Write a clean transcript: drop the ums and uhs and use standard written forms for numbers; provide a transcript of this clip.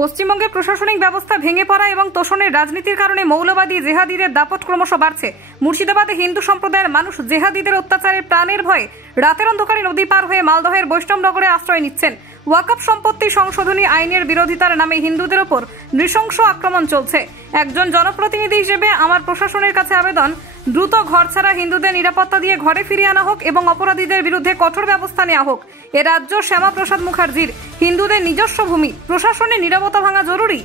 পশ্চিমবঙ্গের প্রশাসনিক ব্যবস্থা ভেঙে পড়া এবং তোষণের রাজনীতির কারণে মৌলবাদী জেহাদিদের দাপট ক্রমশ বাড়ছে। মুর্শিদাবাদে হিন্দু সম্প্রদায়ের মানুষ জেহাদিদের অত্যাচারে প্রাণের ভয়ে রাতের অন্ধকারে নদী পার হয়ে মালদহের বৈষ্ণবনগরে আশ্রয় নিচ্ছেন। ওয়াকফ সম্পত্তি সংশোধনী আইনের বিরোধিতার নামে হিন্দুদের ওপর নৃশংস আক্রমণ চলছে। একজন জনপ্রতিনিধি হিসেবে আমার প্রশাসনের কাছে আবেদন, দ্রুত ঘর ছাড়া হিন্দুদের নিরাপত্তা দিয়ে ঘরে ফিরিয়ে আনা হোক এবং অপরাধীদের বিরুদ্ধে কঠোর ব্যবস্থা নেওয়া হোক। এ রাজ্য শ্যামাপ্রসাদ মুখার্জির, হিন্দুদের নিজস্ব ভূমি, প্রশাসনের নীরবতা ভাঙা জরুরি।